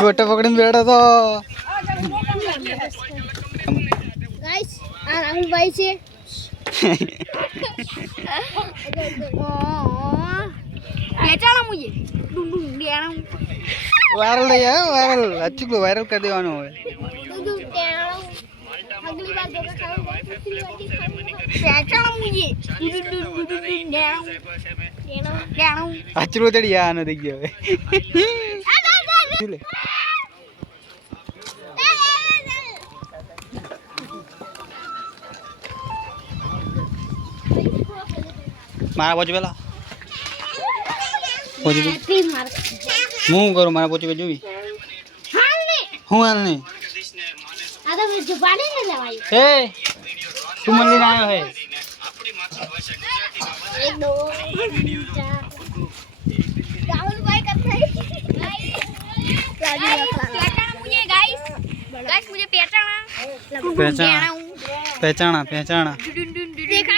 कोटा पकड़ने बैठा तो गाइस राहुल भाई से बेचारा मुझे वायरल नहीं है वायरल अच्छी को वायरल कर देवानो है अगली बार देखा खाऊंगा बेचारा मुझे अच्छी को तेरी यार ना देखिए मारा पहुंच पेला હું કરું મારા પોચી જોવી હું હાલ નહીં હે તું મંદિર આવ્યો હે मुझे पहचाना पहचाना पहचाना पहचाना देखा